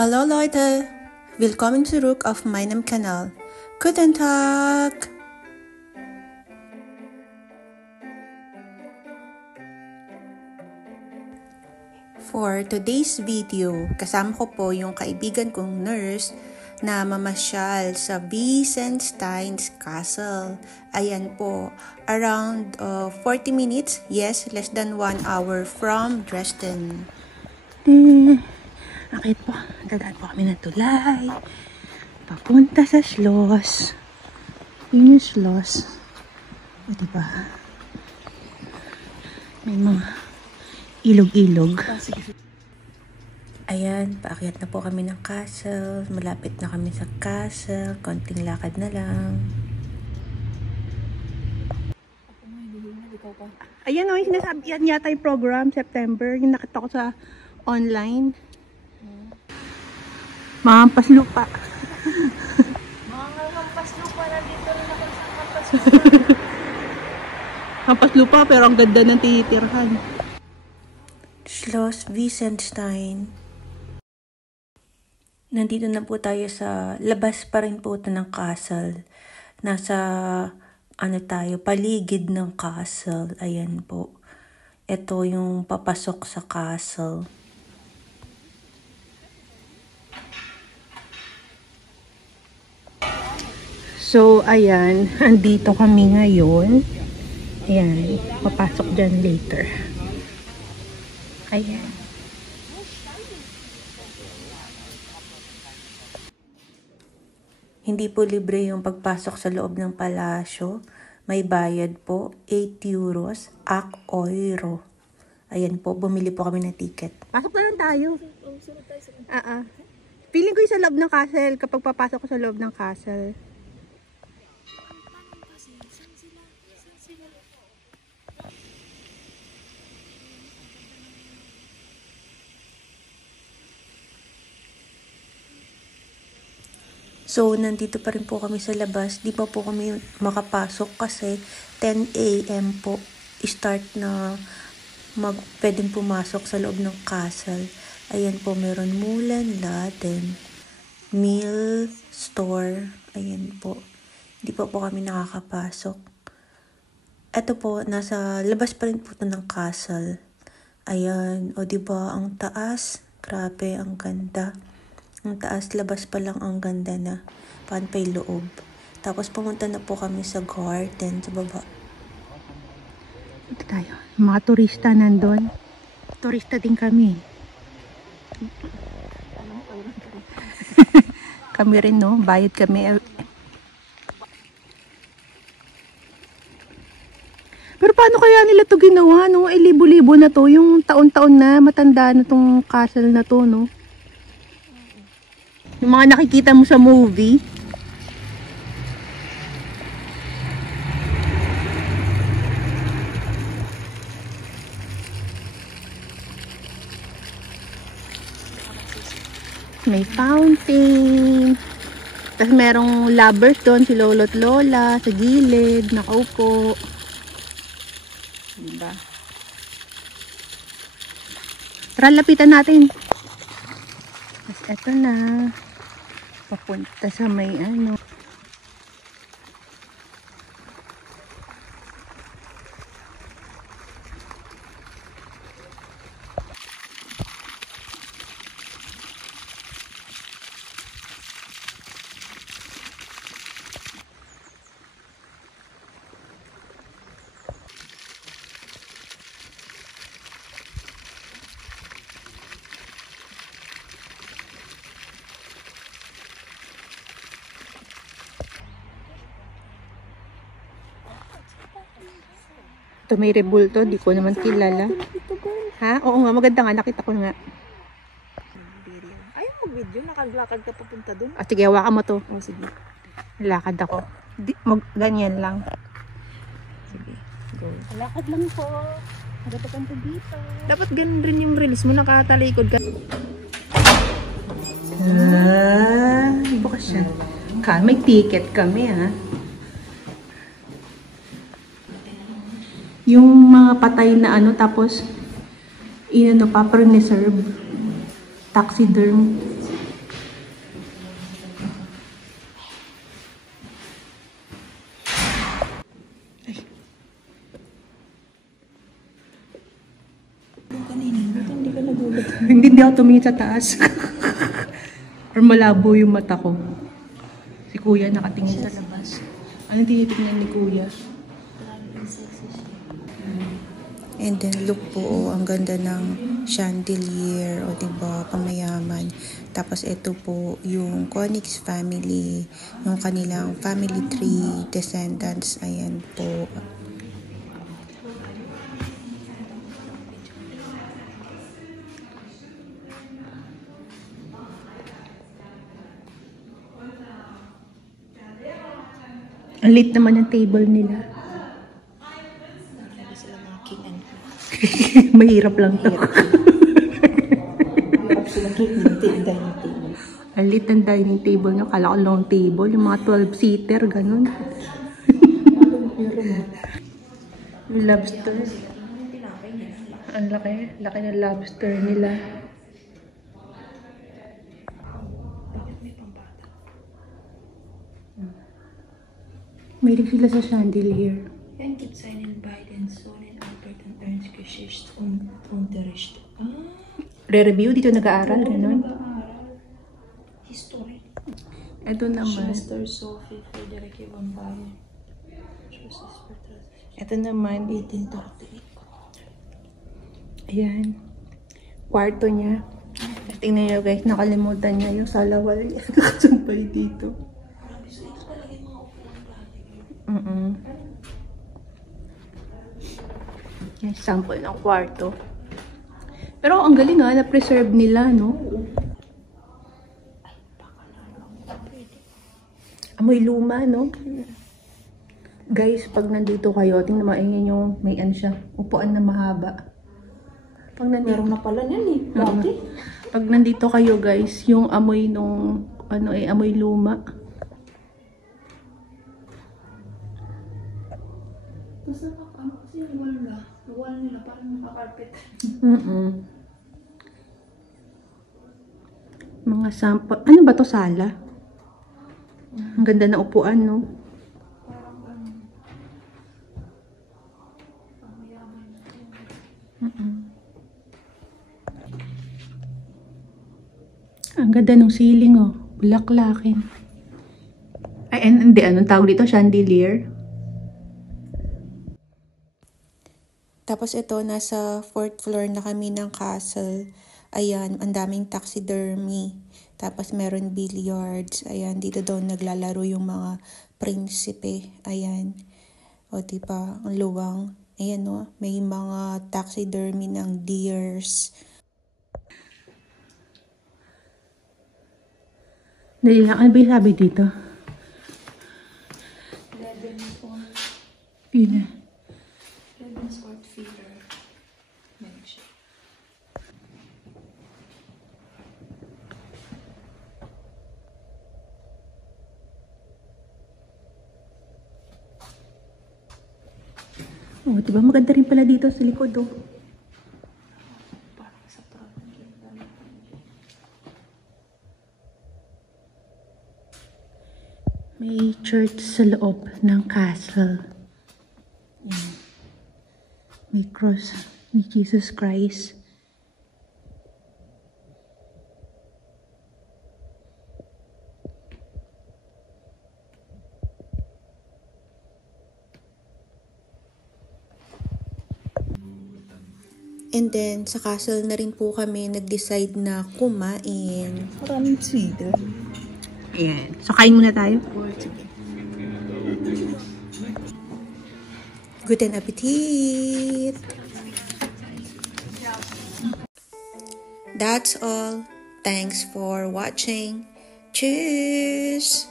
Hallo Leute, willkommen zurück auf meinem Kanal. Guten Tag! For today's video, kasama ko po yung kaibigan kong nurse na mamasyal sa Wiesenstein's Castle. Ayan po, around 40 minutes, yes, less than 1 hour from Dresden. Bakit po? Dadaan po kami ng tulay. Papunta sa Schloss. Yun yung Schloss. O diba? May mga ilog-ilog. Ayan, paakyat na po kami ng castle. Malapit na kami sa castle. Konting lakad na lang. Ayan o, yung sinasabi yan yata yung program, September. Yung nakita ko sa online. Mahampas lupa. Mga hampas lupa na dito rin ako sa hampas lupa. Hampas lupa pero ang ganda ng tinitirhan. Schloss Wiesenstein. Nandito na po tayo sa labas pa rin po ito ng castle. Nasa paligid ng castle. Ayan po. Ito yung papasok sa castle. So, ayan. Andito kami ngayon. Ayan. Papasok dyan later. Ayan. Hindi po libre yung pagpasok sa loob ng palasyo. May bayad po. 8 euros. €8. Ayan po. Bumili po kami ng ticket. Pasok na lang tayo. Feeling ko yung sa loob ng castle. Kapag papasok ko sa loob ng castle. So, nandito pa rin po kami sa labas. Di pa po kami makapasok kasi 10 AM po start na pwedeng pumasok sa loob ng castle. Ayan po, meron Mühlenladen, meal store. Ayan po. Di pa po kami nakakapasok. Ito po, nasa labas pa rin po ito ng castle. Ayan, o diba, ang taas. Grabe, ang ganda. Ang taas, labas pa lang ang ganda na. Paan pa yung loob. Tapos pumunta na po kami sa garden sa baba. Ito tayo. Mga turista nandun. Turista din kami. Kami rin, no? Bayad kami. Pero paano kaya nila to ginawa, no? Eh, libo-libo na to. Yung taon-taon na matanda na tong castle na to, no? Yung mga nakikita mo sa movie. May fountain. Tapos merong lovers doon, si lolo't lola, sa gilid, nakaupo. Diba? Tara, lapitan natin. Tapos eto na. Papunta sa may ano. Ito may rebulto, di ko naman kilala. Ha? Oo nga, maganda nga, nakita ko nga. Ayaw mag-video, nakaglakad ka papunta dun. Sige, hawakan mo to. Oh, sige. Lakad ako. Ganyan lang. Sige, go. Lakad lang po. Nagatakan po dito. Dapat ganun rin yung reels mo, nakatalikod ka. Bukas siya. May ticket kami, ha? Yung mga patay na ano, tapos inano pa, preserve, taxiderm. Hindi ako tumingin sa taas. Or malabo yung mata ko. Si kuya nakatingin sa labas. Ano tinitingnan ni kuya? And then look po, ang ganda ng chandelier, o diba, pamayaman. Tapos ito po yung Konix family, yung kanilang family tree, descendants, ayan po. Ang late naman ang table nila. Mahirap lang to. Ang late ng dining table nyo. Kala ko long table. Yung mga 12-seater, ganun. Yung lobster. Ang laki. Laki ng lobster nila. Mayroon sila sa chandelier. Wer gibt seinen beiden Sohnen Albert und Ernst Geschichtsunterricht? Re-review, dito nag-aaral, ganun. History. Ito naman. Schwester Sophie Friederike von Bayern. Ito naman. 1838. Ayan. Kwarto niya. Tingnan niyo guys, nakalimutan niya yung salawal niya. Nakasumpay dito. Yan, sample ng kwarto. Pero ang galing na-preserve nila, no? Amoy luma, no? Guys, pag nandito kayo, tingnan mo, ayan yung may ano siya, upuan na mahaba. Pag nandito, Meron na pala yan eh. Dati. pag nandito kayo guys, yung amoy nung, amoy luma. Tapos kasi wala. Wala nila parang nakakarpet. Mga sample. Ano ba to, sala? Ang ganda na upuan, no? Ang ganda ng ceiling, oh. Bulaklakin. Ay, hindi. Anong tawag dito? Chandelier? Tapos ito, nasa 4th floor na kami ng castle. Ayan, ang daming taxidermy. Tapos meron billiards. Ayan, dito daw naglalaro yung mga prinsipe. Ayan. O diba, ang luwang. Ayan o, may mga taxidermy ng deers. Dali lang. Ano ba yung sabi dito? Pina. Ravensworth Feeder. Mention. Oh, diba maganda rin pala dito sa likod, oh. Parang sa front. May church sa loob ng castle. Yan. May cross ni Jesus Christ. And then, sa castle na rin po kami nag-decide na kumain. Maraming cedar. Ayan. So, kain muna tayo. Guten Appetit! That's all. Thanks for watching. Tschüss!